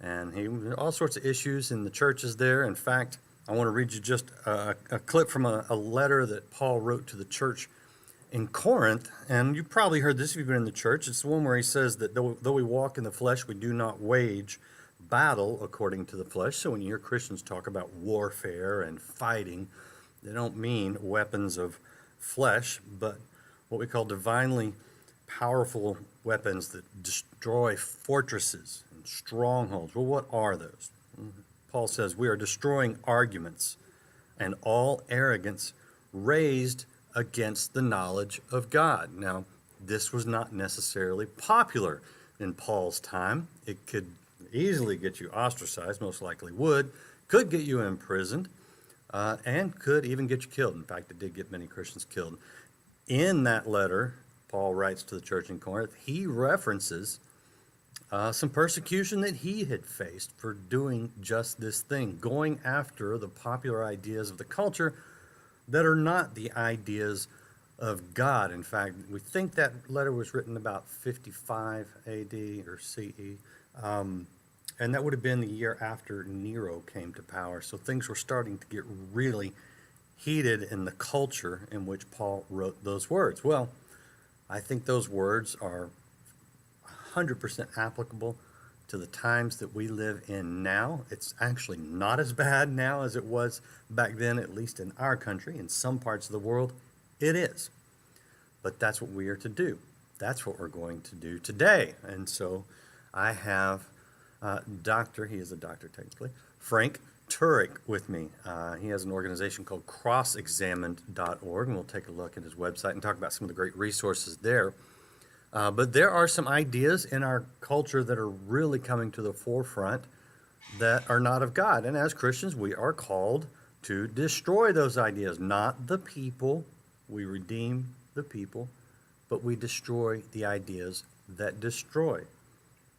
And all sorts of issues in the churches there. In fact, I want to read you just a clip from a letter that Paul wrote to the church in Corinth. And you've probably heard this if you've been in the church. It's the one where he says that though we walk in the flesh, we do not wage battle according to the flesh. So when you hear Christians talk about warfare and fighting, they don't mean weapons of flesh, but what we call divinely powerful weapons that destroy fortresses and strongholds. Well, what are those? Paul says we are destroying arguments and all arrogance raised against the knowledge of God. Now, this was not necessarily popular in Paul's time. It could easily get you ostracized, most likely would, could get you imprisoned, and could even get you killed. In fact, it did get many Christians killed. In that letter, Paul writes to the church in Corinth, he references some persecution that he had faced for doing just this thing, going after the popular ideas of the culture that are not the ideas of God. In fact, we think that letter was written about 55 AD or CE, and that would have been the year after Nero came to power. So things were starting to get really heated in the culture in which Paul wrote those words. Well, I think those words are 100% applicable to the times that we live in now. It's actually not as bad now as it was back then, at least in our country. In some parts of the world, it is. But that's what we are to do. That's what we're going to do today. And so I have he is a doctor technically, Frank Turek with me. He has an organization called crossexamined.org, and we'll take a look at his website and talk about some of the great resources there. But there are some ideas in our culture that are really coming to the forefront that are not of God. And as Christians, we are called to destroy those ideas, not the people. We redeem the people, but we destroy the ideas that destroy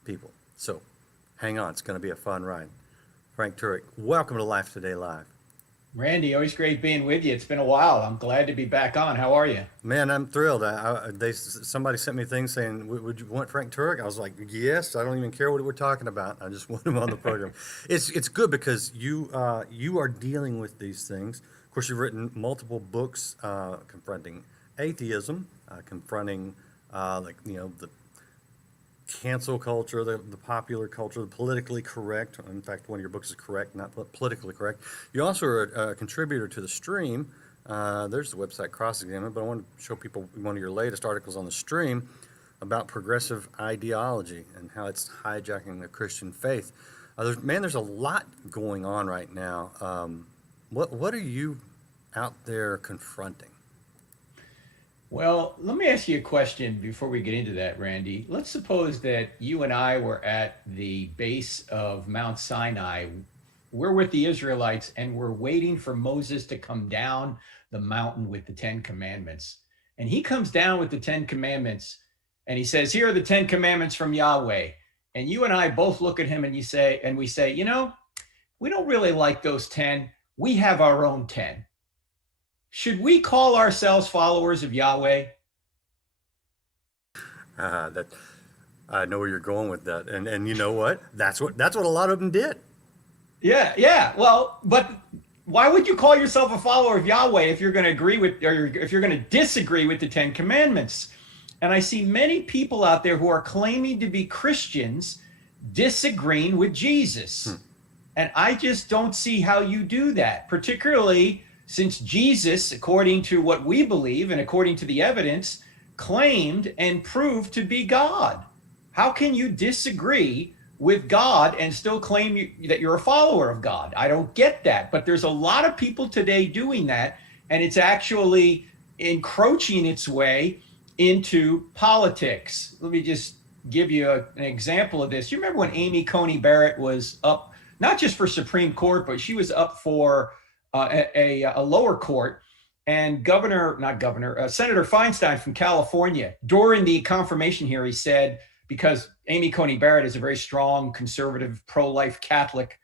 people. So hang on, it's going to be a fun ride. Frank Turek, welcome to Life Today Live. Randy, always great being with you. It's been a while. I'm glad to be back on. How are you? Man, I'm thrilled. Somebody sent me things saying, would you want Frank Turek? I was like, yes, I don't even care what we're talking about. I just want him on the program. It's good because you are dealing with these things. Of course, you've written multiple books confronting atheism, confronting the cancel culture, the popular culture, the politically correct. In fact, one of your books is correct, not politically correct. You also are a contributor to the stream. There's the website Cross-Examined, but I want to show people one of your latest articles on the stream about progressive ideology and how it's hijacking the Christian faith. There's a lot going on right now. What are you out there confronting? Well, let me ask you a question before we get into that, Randy. Let's suppose that you and I were at the base of Mount Sinai. We're with the Israelites and we're waiting for Moses to come down the mountain with the 10 Commandments. And he comes down with the 10 Commandments and he says, here are the 10 Commandments from Yahweh. And you and I both look at him and we say, we don't really like those 10. We have our own 10. Should we call ourselves followers of Yahweh? I know where you're going with that, and you know what? That's what a lot of them did. Yeah. Well, but why would you call yourself a follower of Yahweh if you're going to agree with, or if you're going to disagree with the 10 Commandments? And I see many people out there who are claiming to be Christians disagreeing with Jesus, and I just don't see how you do that, particularly since Jesus, according to what we believe and according to the evidence, claimed and proved to be God. How can you disagree with God and still claim that you're a follower of God? I don't get that. But there's a lot of people today doing that, and it's actually encroaching its way into politics. Let me just give you an example of this. You remember when Amy Coney Barrett was up, not just for Supreme Court, but she was up for a lower court, and Senator Feinstein from California, during the confirmation hearing, said, because Amy Coney Barrett is a very strong conservative pro-life Catholic,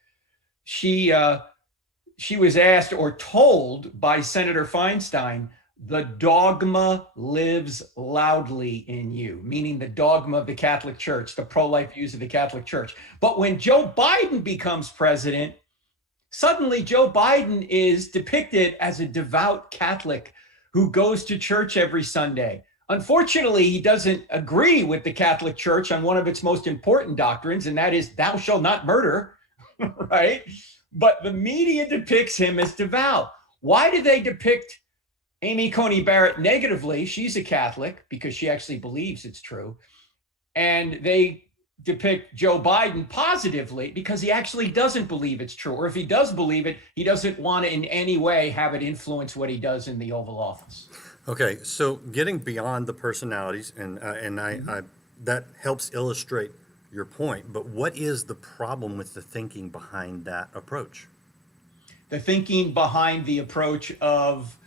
she was asked or told by Senator Feinstein, The dogma lives loudly in you, meaning the dogma of the Catholic Church, the pro-life views of the Catholic Church. But when Joe Biden becomes president, suddenly Joe Biden is depicted as a devout Catholic who goes to church every Sunday. Unfortunately, he doesn't agree with the Catholic Church on one of its most important doctrines, and that is thou shalt not murder, right? But the media depicts him as devout. Why do they depict Amy Coney Barrett negatively? She's a Catholic because she actually believes it's true. And they depict Joe Biden positively because he actually doesn't believe it's true. Or if he does believe it, he doesn't want to in any way have it influence what he does in the Oval Office. Okay, so getting beyond the personalities, and I that helps illustrate your point. But what is the problem with the thinking behind that approach? The thinking behind the approach of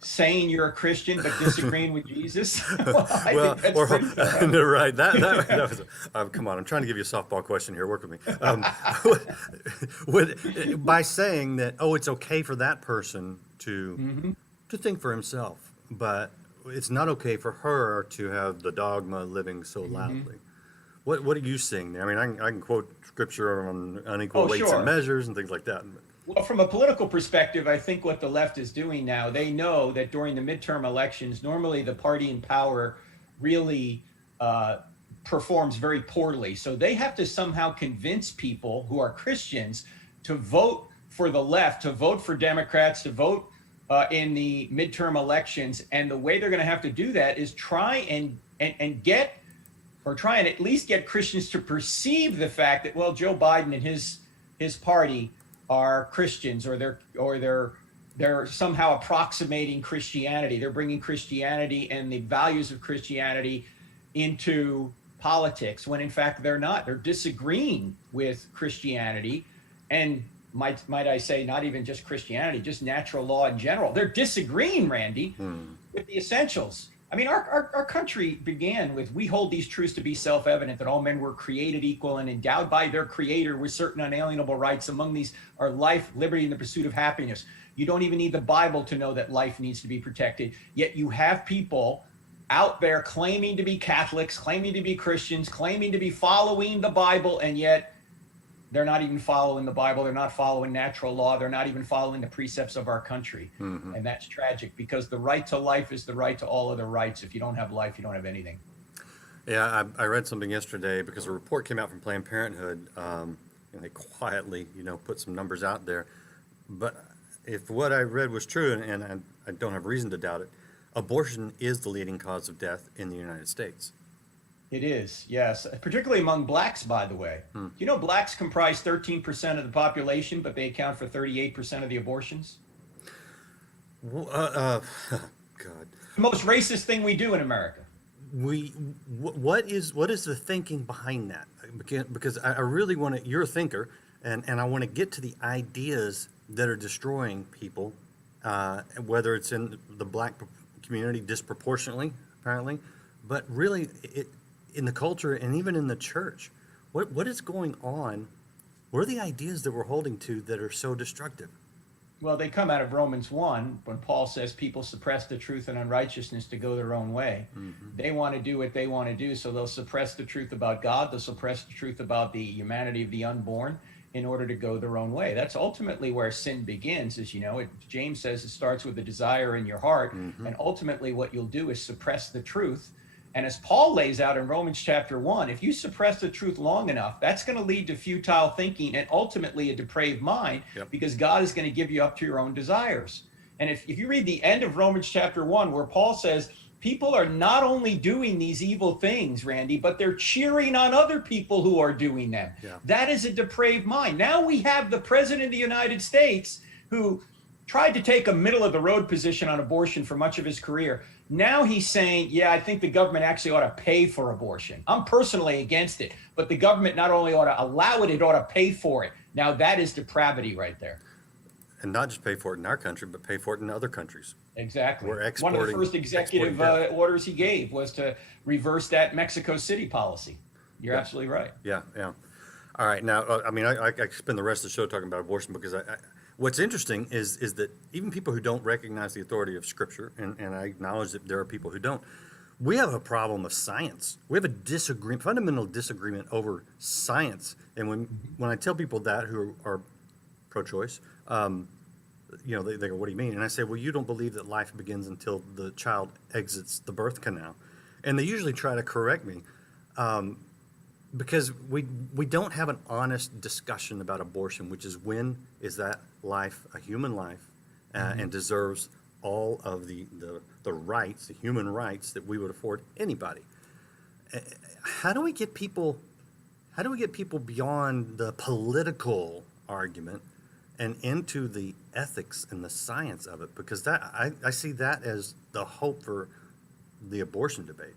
saying you're a Christian but disagreeing with Jesus. Well, I think that's pretty fair. Right. That was. Come on, I'm trying to give you a softball question here. Work with me. By saying that, oh, it's okay for that person to think for himself, but it's not okay for her to have the dogma living so loudly. What are you seeing there? I mean, I can quote scripture on unequal weights and measures and things like that. Well, from a political perspective, I think what the left is doing now, they know that during the midterm elections, normally the party in power really performs very poorly. So they have to somehow convince people who are Christians to vote for the left, to vote for Democrats, to vote in the midterm elections. And the way they're going to have to do that is try and at least get Christians to perceive the fact that, well, Joe Biden and his party are Christians, or they're somehow approximating Christianity. They're bringing Christianity and the values of Christianity into politics, when in fact they're not. They're disagreeing with Christianity, and might I say, not even just Christianity, just natural law in general. They're disagreeing, Randy, with the essentials. I mean, our country began with, we hold these truths to be self-evident, that all men were created equal and endowed by their creator with certain unalienable rights. Among these are life, liberty, and the pursuit of happiness. You don't even need the Bible to know that life needs to be protected. Yet you have people out there claiming to be Catholics, claiming to be Christians, claiming to be following the Bible, and yet they're not even following the Bible. They're not following natural law. They're not even following the precepts of our country. And that's tragic, because the right to life is the right to all other rights. If you don't have life, you don't have anything. Yeah, I read something yesterday because a report came out from Planned Parenthood, and they quietly, put some numbers out there. But if what I read was true, and I don't have reason to doubt it, abortion is the leading cause of death in the United States. It is, yes, particularly among blacks, by the way. You know, blacks comprise 13% of the population, but they account for 38% of the abortions. God. The most racist thing we do in America. What is the thinking behind that? Because I really want to, you're a thinker, and I want to get to the ideas that are destroying people, whether it's in the black community disproportionately, apparently, but really in the culture and even in the church. What is going on? What are the ideas that we're holding to that are so destructive? Well, they come out of Romans 1, when Paul says people suppress the truth and unrighteousness to go their own way. They want to do what they want to do, so they'll suppress the truth about God, they'll suppress the truth about the humanity of the unborn in order to go their own way. That's ultimately where sin begins, as you know. James says it starts with a desire in your heart, and ultimately what you'll do is suppress the truth. And as Paul lays out in Romans chapter 1, if you suppress the truth long enough, that's going to lead to futile thinking and ultimately a depraved mind, because God is going to give you up to your own desires. And if you read the end of Romans chapter 1, where Paul says, people are not only doing these evil things, Randy, but they're cheering on other people who are doing them. That is a depraved mind. Now we have the President of the United States, who tried to take a middle-of-the-road position on abortion for much of his career. Now he's saying, yeah, I think the government actually ought to pay for abortion. I'm personally against it, but the government not only ought to allow it, it ought to pay for it. Now that is depravity right there. And not just pay for it in our country, but pay for it in other countries. Exactly. We're exporting, one of the first executive orders he gave was to reverse that Mexico City policy. You're absolutely right. Yeah. All right. Now, I mean, I could spend the rest of the show talking about abortion, because What's interesting is that even people who don't recognize the authority of Scripture, and I acknowledge that there are people who don't, we have a problem of science. We have a fundamental disagreement over science. And when I tell people that who are pro-choice, they go, "What do you mean?" And I say, "Well, you don't believe that life begins until the child exits the birth canal," and they usually try to correct me. Because we don't have an honest discussion about abortion, which is, when is that life a human life and deserves all of the rights, the human rights that we would afford anybody. How do we get people beyond the political argument and into the ethics and the science of it? Because I see that as the hope for the abortion debate.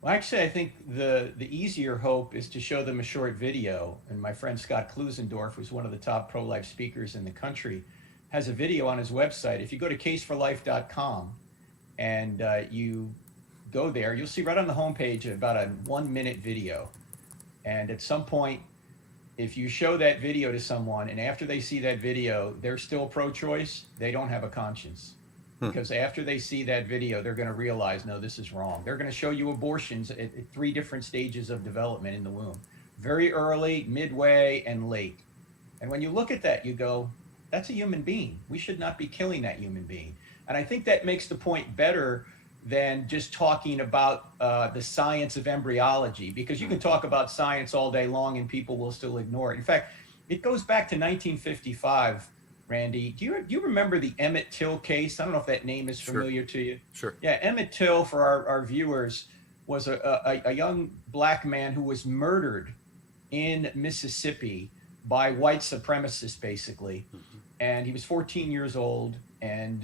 Well, actually, I think the easier hope is to show them a short video. And my friend Scott Klusendorf, who's one of the top pro-life speakers in the country, has a video on his website. If you go to caseforlife.com and you go there, you'll see right on the homepage about a 1-minute video. And at some point, if you show that video to someone and after they see that video, they're still pro-choice, they don't have a conscience. Because after they see that video, they're going to realize, no, this is wrong. They're going to show you abortions at 3 different stages of development in the womb: very early, midway, and late. And when you look at that, you go, that's a human being. We should not be killing that human being. And I think that makes the point better than just talking about the science of embryology, because you can talk about science all day long and people will still ignore it. In fact, it goes back to 1955. Randy, do you remember the Emmett Till case? I don't know if that name is familiar to you. Sure. Yeah, Emmett Till, for our viewers, was a young black man who was murdered in Mississippi by white supremacists, basically. And he was 14 years old, and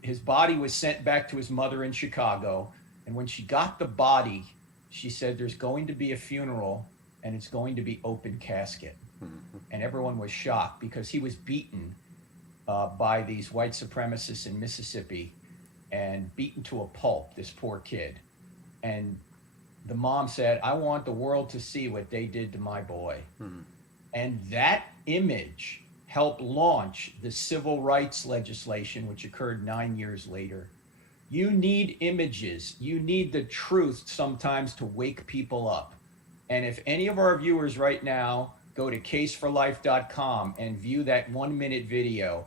his body was sent back to his mother in Chicago. And when she got the body, she said, "There's going to be a funeral, and it's going to be open casket." And everyone was shocked because he was beaten by these white supremacists in Mississippi, and beaten to a pulp, this poor kid. And the mom said, "I want the world to see what they did to my boy." And that image helped launch the civil rights legislation, which occurred 9 years later. You need images. You need the truth sometimes to wake people up. And if any of our viewers right now go to caseforlife.com and view that 1-minute video,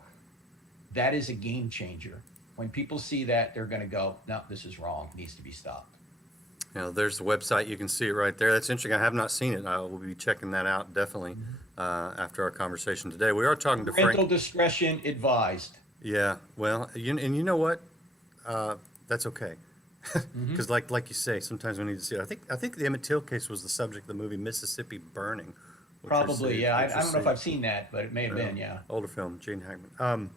that is a game changer. When people see that, they're going to go, "No, this is wrong. It needs to be stopped." There's the website. You can see it right there. That's interesting. I have not seen it. I will be checking that out definitely after our conversation today. We are talking to Frank. Parental discretion advised. Yeah, well, you know what? That's okay. Because like you say, sometimes we need to see it. I think the Emmett Till case was the subject of the movie Mississippi Burning. Probably, yeah. I don't know if I've seen that, but it may have been, yeah. Older film, Gene Hackman.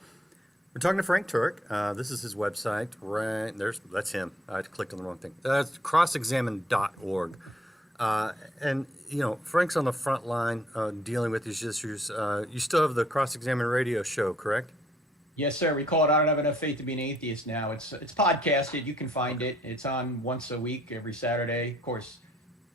We're talking to Frank Turek. This is his website. Right that's him. I clicked on the wrong thing. That's crossexamine.org. And Frank's on the front line dealing with these issues. You still have the Cross Examine radio show, correct? Yes, sir. We call it "I Don't Have Enough Faith to Be an Atheist" now. It's podcasted. You can find it. It's on once a week, every Saturday. Of course,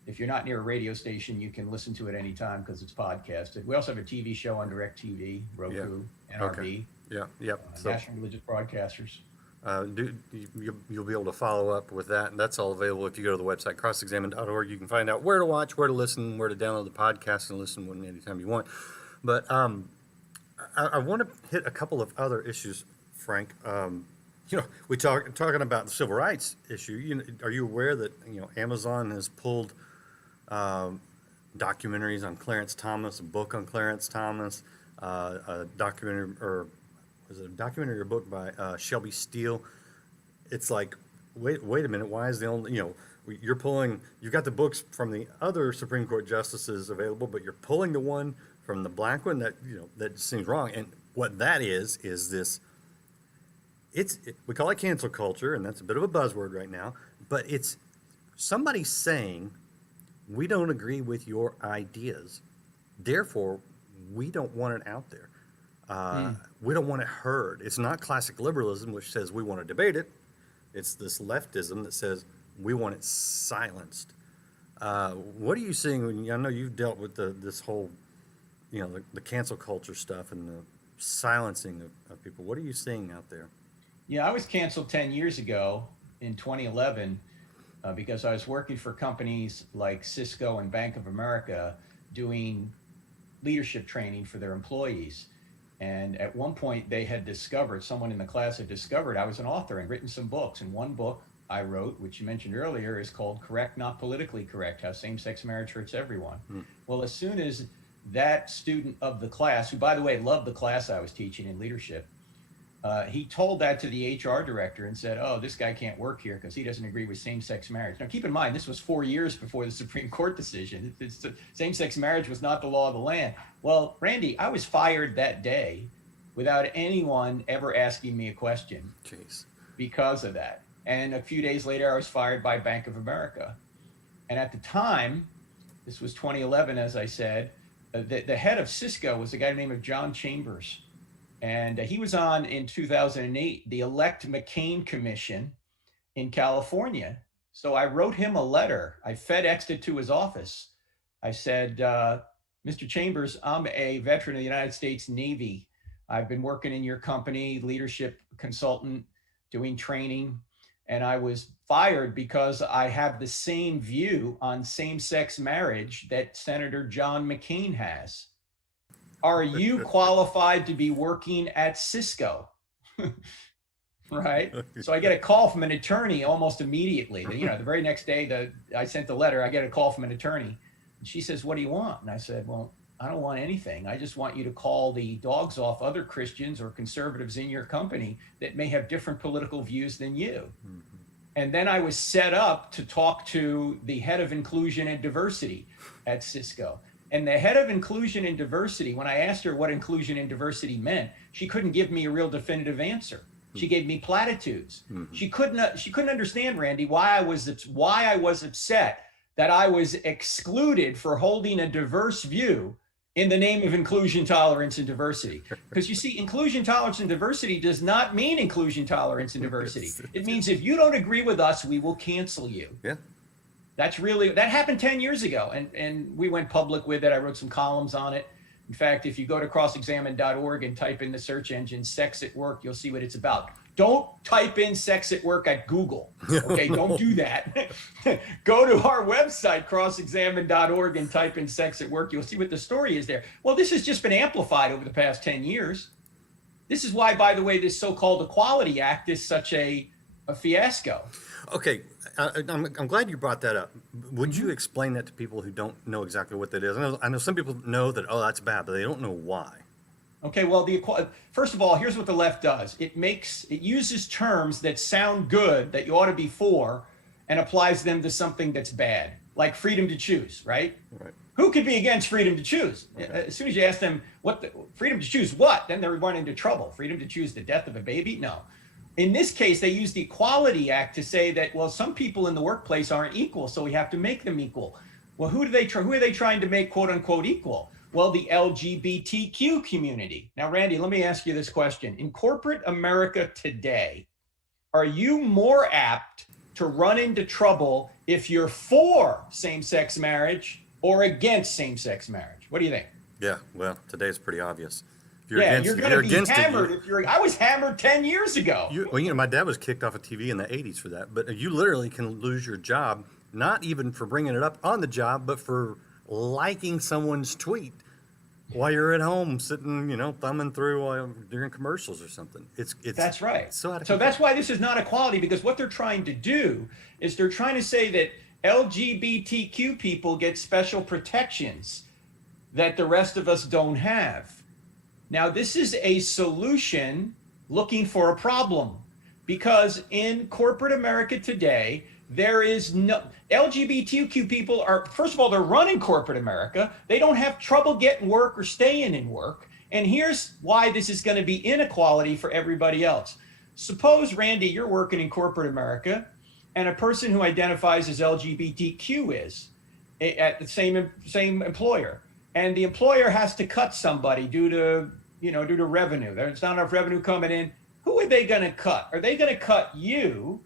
if you're not near a radio station, you can listen to it anytime because it's podcasted. We also have a TV show on DirecTV, Roku, NRB. Okay. Yeah, yep. National Religious Broadcasters. You'll be able to follow up with that, and that's all available if you go to the website, crossexamine.org. You can find out where to watch, where to listen, where to download the podcast and listen anytime you want. But I want to hit a couple of other issues, Frank. We talking about the civil rights issue. Are you aware that Amazon has pulled documentaries on Clarence Thomas, a book on Clarence Thomas, a documentary, or was it a documentary or a book by Shelby Steele? It's like, wait a minute, why is the only, you've got the books from the other Supreme Court justices available, but you're pulling the one from the black one? That seems wrong. And what that is this, we call it cancel culture, and that's a bit of a buzzword right now, but it's somebody saying, we don't agree with your ideas, therefore we don't want it out there. We don't want it heard. It's not classic liberalism, which says we want to debate it. It's this leftism that says we want it silenced. What are you seeing? I know you've dealt with this whole the cancel culture stuff and the silencing of people. What are you seeing out there? Yeah, I was canceled 10 years ago in 2011 because I was working for companies like Cisco and Bank of America doing leadership training for their employees. And at one point, someone in the class had discovered I was an author and written some books. And one book I wrote, which you mentioned earlier, is called Correct, Not Politically Correct, How Same-Sex Marriage Hurts Everyone. Well, as soon as that student of the class, who, by the way, loved the class I was teaching in leadership, he told that to the HR director and said, oh, this guy can't work here because he doesn't agree with same-sex marriage. Now, keep in mind, this was 4 years before the Supreme Court decision. Same-sex marriage was not the law of the land. Well, Randy, I was fired that day without anyone ever asking me a question. Jeez. Because of that. And a few days later, I was fired by Bank of America. And at the time, this was 2011, as I said, the head of Cisco was a guy named John Chambers. And he was on, in 2008, the Elect McCain Commission in California. So I wrote him a letter. I FedExed it to his office. I said, Mr. Chambers, I'm a veteran of the United States Navy. I've been working in your company, leadership consultant, doing training. And I was fired because I have the same view on same-sex marriage that Senator John McCain has. Are you qualified to be working at Cisco? Right? So I get a call from an attorney almost immediately. The very next day I sent the letter, I get a call from an attorney. And she says, what do you want? And I said, well, I don't want anything. I just want you to call the dogs off other Christians or conservatives in your company that may have different political views than you. Mm-hmm. And then I was set up to talk to the head of inclusion and diversity at Cisco. And the head of inclusion and diversity, when I asked her what inclusion and diversity meant, she couldn't give me a real definitive answer. She gave me platitudes. Mm-hmm. She couldn't understand, Randy, why I was upset that I was excluded for holding a diverse view in the name of inclusion, tolerance, and diversity. Because you see, inclusion, tolerance, and diversity does not mean inclusion, tolerance, and diversity. It means if you don't agree with us, we will cancel you. Yeah. That happened 10 years ago, and we went public with it. I wrote some columns on it. In fact, if you go to crossexamine.org and type in the search engine sex at work, you'll see what it's about. Don't type in sex at work at Google. Okay, don't do that. Go to our website, crossexamine.org, and type in sex at work. You'll see what the story is there. Well, this has just been amplified over the past 10 years. This is why, by the way, this so-called Equality Act is such a fiasco. Okay, I'm glad you brought that up. Would you explain that to people who don't know exactly what that is? I know some people know that, oh, that's bad, but they don't know why. Okay, well, first of all, here's what the left does. It uses terms that sound good, that you ought to be for, and applies them to something that's bad, like freedom to choose, right? Right. Who could be against freedom to choose? Okay. As soon as you ask them freedom to choose what, then they're running into trouble. Freedom to choose the death of a baby? No. In this case, they use the Equality Act to say that, well, some people in the workplace aren't equal, so we have to make them equal. Well, who are they trying to make, quote unquote, equal? Well, the LGBTQ community. Now, Randy, let me ask you this question. In corporate America today, are you more apt to run into trouble if you're for same-sex marriage or against same-sex marriage? What do you think? Yeah, well, today's pretty obvious. You're going to be hammered. I was hammered 10 years ago. My dad was kicked off of TV in the 80s for that, but you literally can lose your job, not even for bringing it up on the job, but for liking someone's tweet while you're at home sitting, thumbing through while during commercials or something. That's right. So that's why this is not equality, because what they're trying to do is they're trying to say that LGBTQ people get special protections that the rest of us don't have. Now, this is a solution looking for a problem, because in corporate America today, there is no LGBTQ people are, first of all, they're running corporate America. They don't have trouble getting work or staying in work. And here's why this is going to be inequality for everybody else. Suppose, Randy, you're working in corporate America and a person who identifies as LGBTQ is at the same employer. And the employer has to cut somebody due to revenue. There's not enough revenue coming in. Who are they going to cut? Are they going to cut you,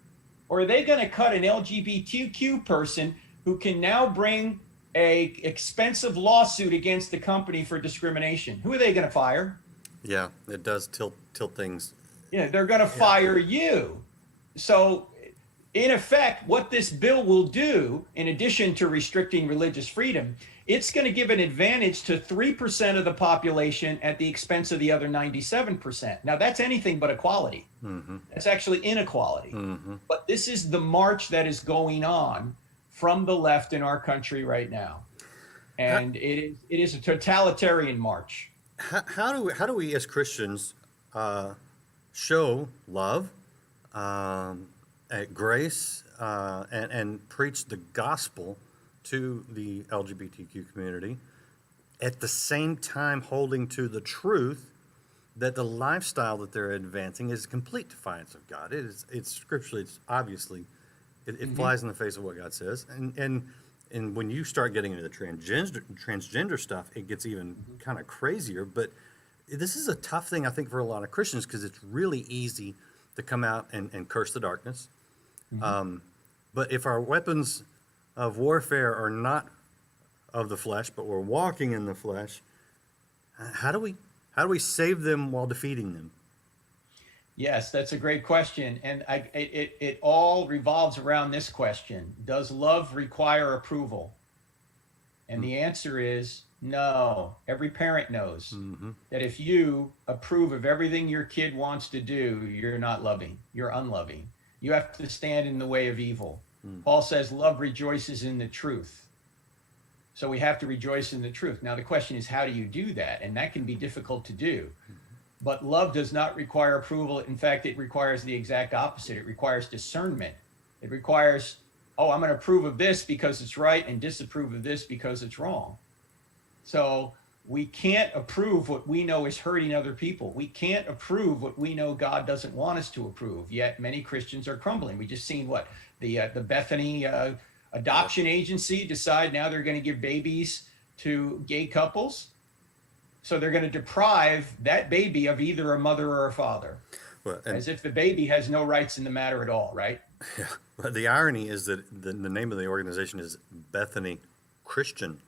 or are they going to cut an LGBTQ person who can now bring a expensive lawsuit against the company for discrimination, who are they going to fire? Yeah, it does tilt things. Yeah, they're going to fire you. So, in effect, what this bill will do, in addition to restricting religious freedom, it's going to give an advantage to 3% of the population at the expense of the other 97%. Now, that's anything but equality. That's actually inequality. But this is the march that is going on from the left in our country right now. And it is a totalitarian march. How do we as Christians show love, grace, and preach the gospel to the LGBTQ community, at the same time holding to the truth that the lifestyle that they're advancing is complete defiance of God? It's scripturally, it's obviously, it flies in the face of what God says. And when you start getting into the transgender stuff, it gets even kind of crazier. But this is a tough thing, I think, for a lot of Christians, because it's really easy to come out and curse the darkness. But if our weapons of warfare are not of the flesh, but we're walking in the flesh, how do we save them while defeating them? Yes, that's a great question. And it all revolves around this question. Does love require approval? And the answer is no. Every parent knows that if you approve of everything your kid wants to do, you're not loving. You're unloving. You have to stand in the way of evil. Paul says love rejoices in the truth. So we have to rejoice in the truth. Now the question is, how do you do that? And that can be difficult to do. But love does not require approval. In fact, it requires the exact opposite. It requires discernment. It requires, oh, I'm going to approve of this because it's right and disapprove of this because it's wrong. So we can't approve what we know is hurting other people. We can't approve what we know God doesn't want us to approve. Yet many Christians are crumbling. We just seen what the Bethany adoption agency decide now they're going to give babies to gay couples. So they're going to deprive that baby of either a mother or a father, as if the baby has no rights in the matter at all, right? Yeah. But the irony is that the name of the organization is Bethany Christian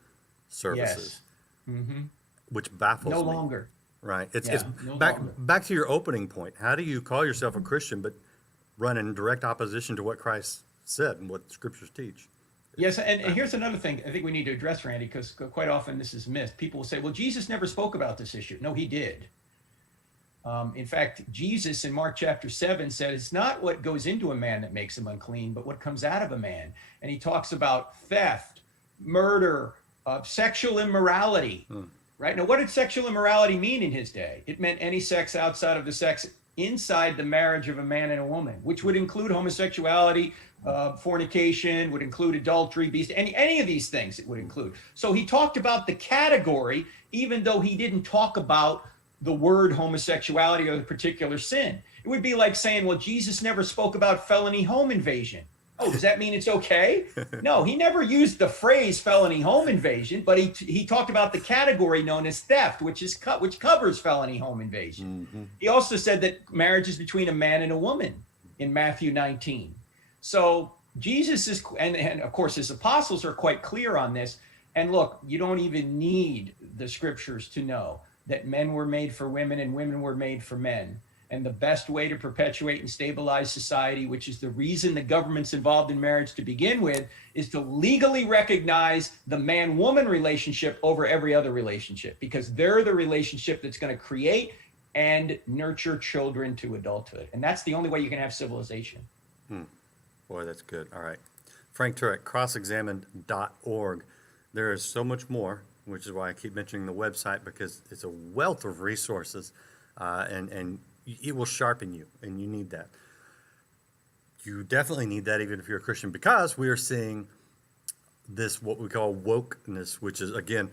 Services, which baffles me. No longer. Right. It's no longer. back to your opening point. How do you call yourself a Christian but run in direct opposition to what Christ said and what the scriptures teach? Yes, and here's another thing I think we need to address, Randy, because quite often this is missed. People will say, well, Jesus never spoke about this issue. No, he did. In fact, Jesus in Mark chapter 7 said, it's not what goes into a man that makes him unclean, but what comes out of a man. And he talks about theft, murder, sexual immorality. Right? Now, what did sexual immorality mean in his day? It meant any sex outside of the sex inside the marriage of a man and a woman, which would include homosexuality, fornication, would include adultery, any of these things it would include. So he talked about the category, even though he didn't talk about the word homosexuality or the particular sin. It would be like saying, well, Jesus never spoke about felony home invasion. Oh, does that mean it's okay? No, he never used the phrase felony home invasion, but he talked about the category known as theft, which covers felony home invasion. He also said that marriage is between a man and a woman in Matthew 19. So Jesus is, and of course his apostles are quite clear on this. And look, you don't even need the scriptures to know that men were made for women and women were made for men. And the best way to perpetuate and stabilize society, which is the reason the government's involved in marriage to begin with, is to legally recognize the man-woman relationship over every other relationship, because they're the relationship that's going to create and nurture children to adulthood. And that's the only way you can have civilization. Boy, that's good. All right. Frank Turek, crossexamined.org. There is so much more, which is why I keep mentioning the website, because it's a wealth of resources, and it will sharpen you, and you need that. You definitely need that even if you're a Christian, because we are seeing this, what we call wokeness, which is, again,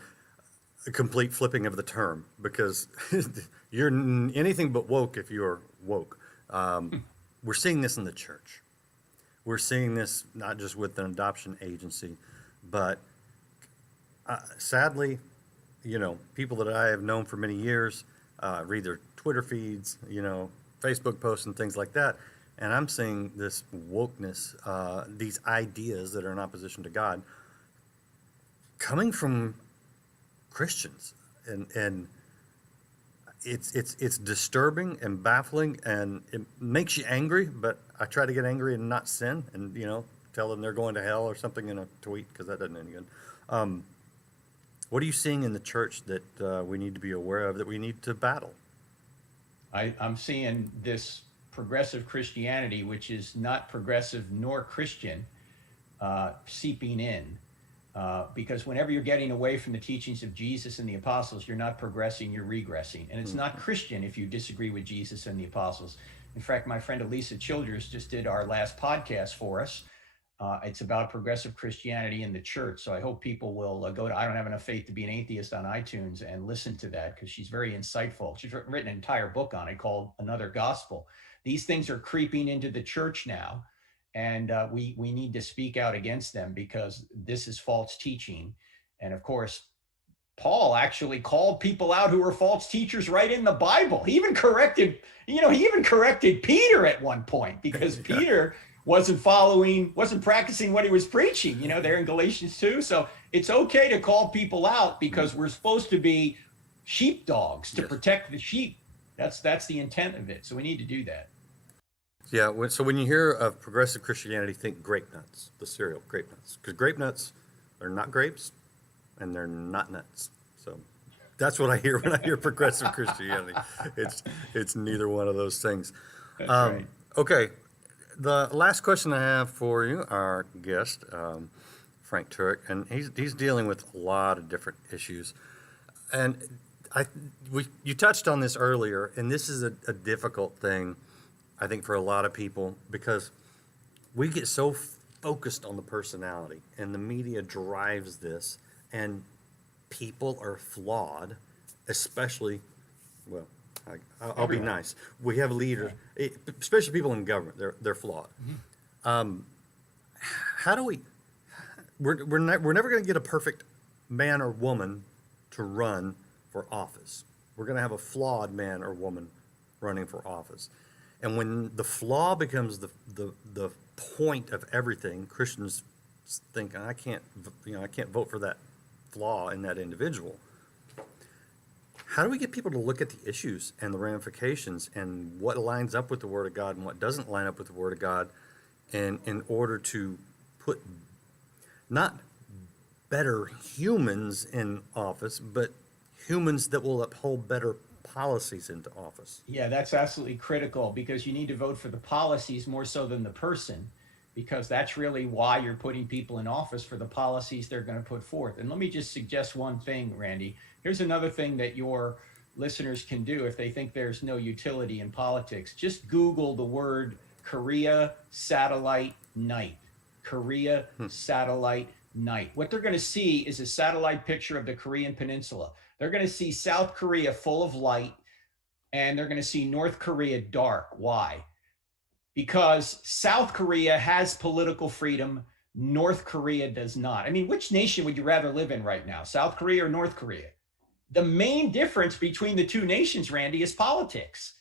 a complete flipping of the term, because you're anything but woke if you're woke. We're seeing this in the church. We're seeing this not just with an adoption agency, but sadly, people that I have known for many years, read their Twitter feeds, Facebook posts and things like that. And I'm seeing this wokeness, these ideas that are in opposition to God, coming from Christians, and it's disturbing and baffling, and it makes you angry. But I try to get angry and not sin, and tell them they're going to hell or something in a tweet, because that doesn't do any good. What are you seeing in the church that we need to be aware of, that we need to battle? I'm seeing this progressive Christianity, which is not progressive nor Christian, seeping in. Because whenever you're getting away from the teachings of Jesus and the apostles, you're not progressing, you're regressing. And it's not Christian if you disagree with Jesus and the apostles. In fact, my friend Elisa Childers just did our last podcast for us. It's about progressive Christianity in the church. So I hope people will go to I Don't Have Enough Faith to Be an Atheist on iTunes and listen to that, because she's very insightful. She's written an entire book on it called Another Gospel. These things are creeping into the church now. And we need to speak out against them, because this is false teaching. And of course, Paul actually called people out who were false teachers right in the Bible. He even corrected Peter at one point, because Peter wasn't practicing what he was preaching, there in Galatians 2. So it's okay to call people out, because we're supposed to be sheepdogs to protect the sheep. That's the intent of it. So we need to do that. Yeah, so when you hear of progressive Christianity, think grape nuts, the cereal, grape nuts. Because grape nuts are not grapes, and they're not nuts. So that's what I hear when I hear progressive Christianity. It's neither one of those things. That's right. Okay, the last question I have for you, our guest, Frank Turek, and he's dealing with a lot of different issues. And you touched on this earlier, and this is a difficult thing, I think, for a lot of people, because we get so focused on the personality, and the media drives this, and people are flawed, especially, well, I'll be nice. We have leaders, especially people in government, they're flawed. Mm-hmm. How do we're never going to get a perfect man or woman to run for office. We're going to have a flawed man or woman running for office. And when the flaw becomes the point of everything, Christians think, I can't vote for that flaw in that individual. How do we get people to look at the issues and the ramifications and what lines up with the Word of God and what doesn't line up with the Word of God, and in order to put not better humans in office, but humans that will uphold better policies into office? Yeah, that's absolutely critical, because you need to vote for the policies more so than the person, because that's really why you're putting people in office, for the policies they're going to put forth. And let me just suggest one thing, Randy. Here's another thing that your listeners can do if they think there's no utility in politics. Just Google the word Korea satellite night. Korea satellite night. What they're going to see is a satellite picture of the Korean peninsula. They're going to see South Korea full of light, and they're going to see North Korea dark. Why? Because South Korea has political freedom, North Korea does not. I mean, which nation would you rather live in right now, South Korea or North Korea? The main difference between the two nations, Randy, is politics.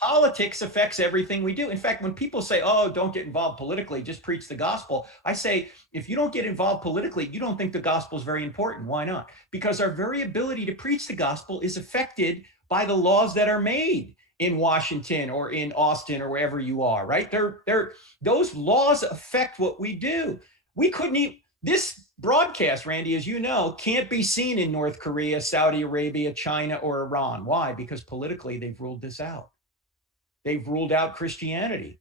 Politics affects everything we do. In fact, when people say, oh, don't get involved politically, just preach the gospel, I say, if you don't get involved politically, you don't think the gospel is very important. Why not? Because our very ability to preach the gospel is affected by the laws that are made in Washington or in Austin or wherever you are, right? Those laws affect what we do. We couldn't even, this broadcast, Randy, as you know, can't be seen in North Korea, Saudi Arabia, China, or Iran. Why? Because politically they've ruled this out. They've ruled out Christianity.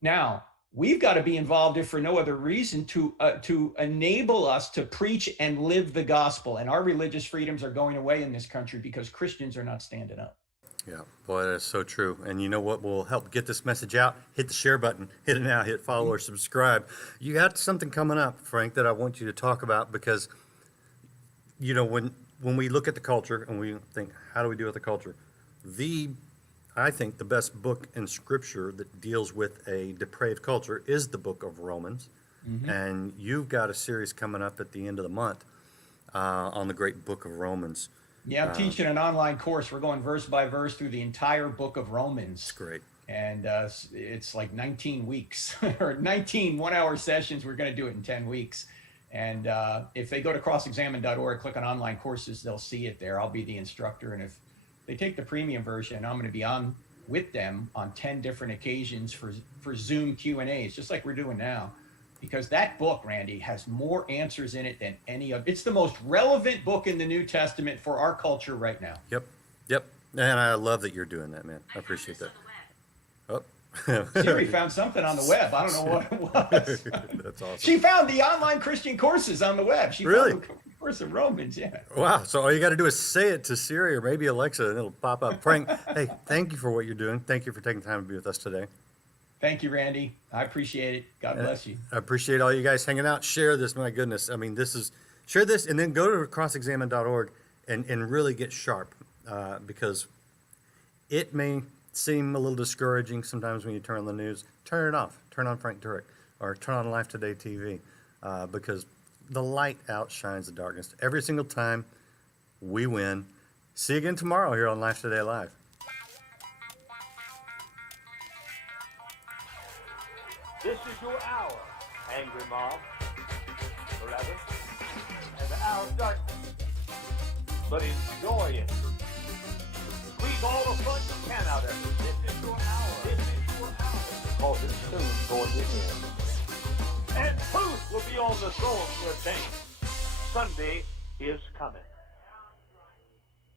Now, we've got to be involved, if for no other reason, to enable us to preach and live the gospel. And our religious freedoms are going away in this country because Christians are not standing up. Yeah, boy, that's so true. And you know what will help get this message out? Hit the share button, hit it now, hit follow or subscribe. You got something coming up, Frank, that I want you to talk about, because, you know, when we look at the culture and we think, how do we deal with the culture? I think the best book in Scripture that deals with a depraved culture is the book of Romans. Mm-hmm. And you've got a series coming up at the end of the month on the great book of Romans. Yeah, I'm teaching an online course. We're going verse by verse through the entire book of Romans. It's great. And it's like 19 weeks or 19 one-hour sessions. We're going to do it in 10 weeks. And if they go to crossexamine.org, click on online courses, they'll see it there. I'll be the instructor. And if they take the premium version, I'm going to be on with them on 10 different occasions for Zoom Q&As, just like we're doing now. Because that book, Randy, has more answers in it than any of. It's the most relevant book in the New Testament for our culture right now. Yep. And I love that you're doing that, man. I appreciate that. Oh. Siri found something on the web. I don't know what it was. That's awesome. She found the online Christian courses on the web. She Really? found the course of Romans, yeah. Wow. So all you got to do is say it to Siri or maybe Alexa, and it'll pop up. Frank, hey, thank you for what you're doing. Thank you for taking time to be with us today. Thank you, Randy. I appreciate it. God bless you. I appreciate all you guys hanging out. Share this. My goodness. I mean, share this and then go to crossexamine.org and really get sharp because it may seem a little discouraging sometimes when you turn on the news. Turn it off. Turn on Frank Turek or turn on Life Today TV because the light outshines the darkness. Every single time we win. See you again tomorrow here on Life Today Live. This is your hour, angry mob, forever, and the hour of darkness. But enjoy it. Squeeze all the fun you can out of it. This is your hour. This is your hour. Because it's soon going to end. And truth will be on the throne for a change. Sunday is coming.